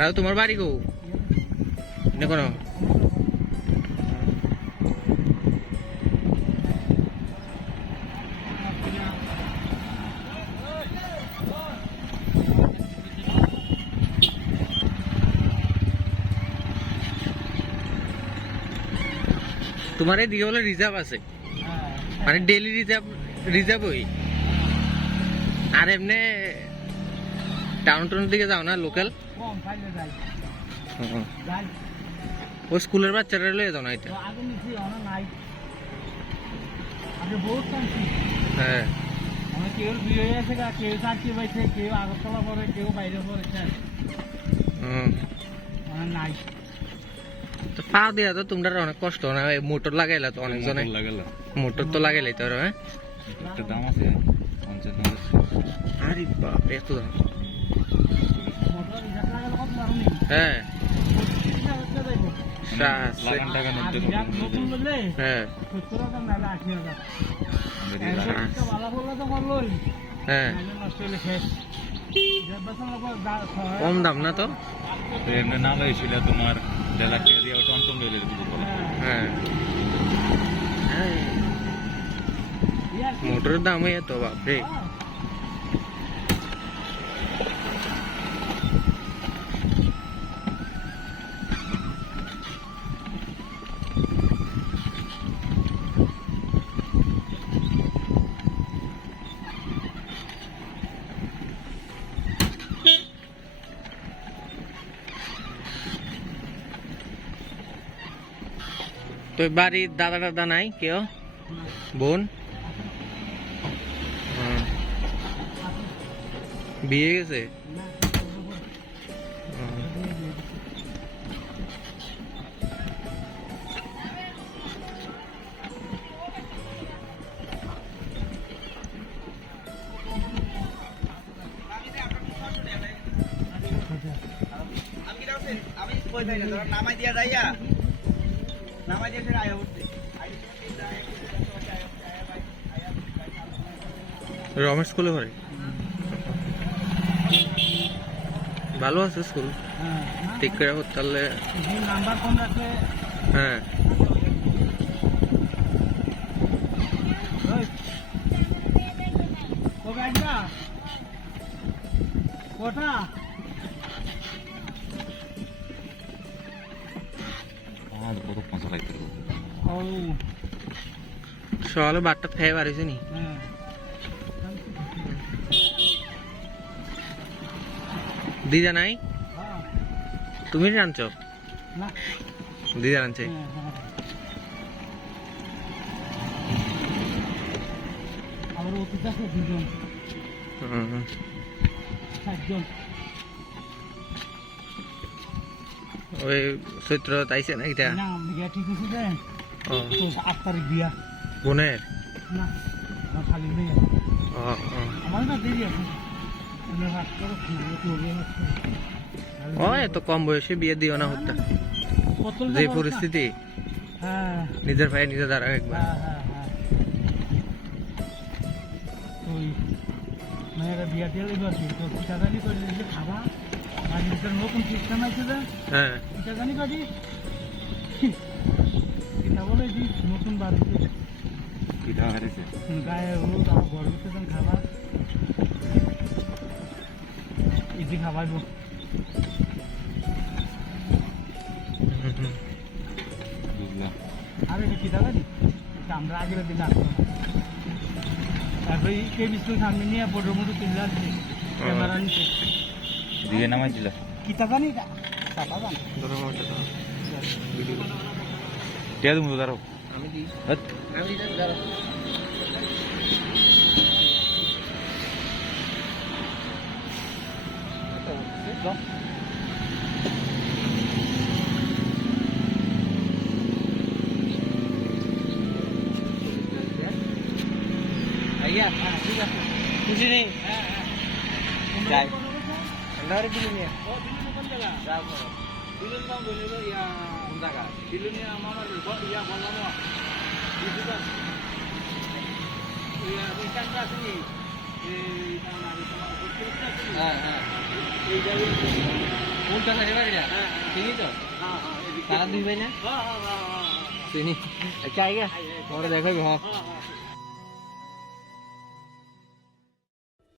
আর তোমার বাড়ি গো নে কোন তোমার এদিকে বলে রিজার্ভ আছে মানে ডেইলি রিজার্ভ হই আর এমনি টাউন টাউনের দিকে যাও না লোকাল ও স্কুলের বাচ্চারা লয়ে যাও না এটা হ্যাঁ কেউ বিয়ে হয়ে গেছে কেউ চাকরি পাইছে কেউ আগরতলা পড়ে কেউ বাইরে পড়ে নাই পা দিয়া তো তোমরা অনেক কষ্ট না মোটর লাগাইলা তো অনেক জনে মোটর তো লাগাইলাই তো হ্যাঁ একটা দাম আছে 50,000 আরে বাপ এত দাম হ্যাঁ কম দাম না তো নাম হয়েছিল তোমার 1.5 লাখ টাকা দিয়ে টমটম লইলে হ্যাঁ মোটরের দাম এত বাপরে তো বাড়ির দাদা দাদা নাই কেউ বোন বিয়ে গেছে নামাই দিয়া যাইয়া রমেশ স্কুলে পড়ে ভালো আছে স্কুল ঠিক করে করতে পারলে নাম্বার কম রাখলে হ্যাঁ কোটা সকালে বারটা খেয়ে বাড়িছে নি দিদা নাই তুমি রাঁধছ দিদা রাঁধছে ওই চৈত্র তাইছে না এটা ঠিক আছে 8 তারিখ বিয়া বোনের না খালি নেই আমার না দেরি আছে এত কম বয়সে বিয়ে দিও না হত্যা যে পরিস্থিতি নিজের ভাই নিজে দাঁড়াও একবার মেয়েরা বিয়া দিয়ে জানি করে দিলে খাবা আর নতুন সিস্টেম আছে হ্যাঁ জানি করি এটা বলে যে নতুন বাড়িতে গায়ে হলুদ আমার ঘর ভিতরে খাবার ইজি খাবাইব আরে কি দাদা আমরা আগের দিন আসলাম তারপরে কে বিস্কুল সামনে নিয়ে বড় মতো তুলে আসছে ক্যামেরা নিচে দিয়ে নামাই দিল কি টাকা নি টাকা জান কে তুমি দাঁড়াও আমি দিই খুশি নেই যাই আমরা দিলি নিয়ে দিলুন কাম বলে ইয়া জায়গা দিলুন আমার ইয়া বললাম ইয়া রিটার্ন আসেনি এই হ্যাঁ হ্যাঁ এই যাই উল্টা সাইডে বাড়িটা চিনি তো তারা দুই ভাই না চিনি আচ্ছা আইগা তোমার দেখো হ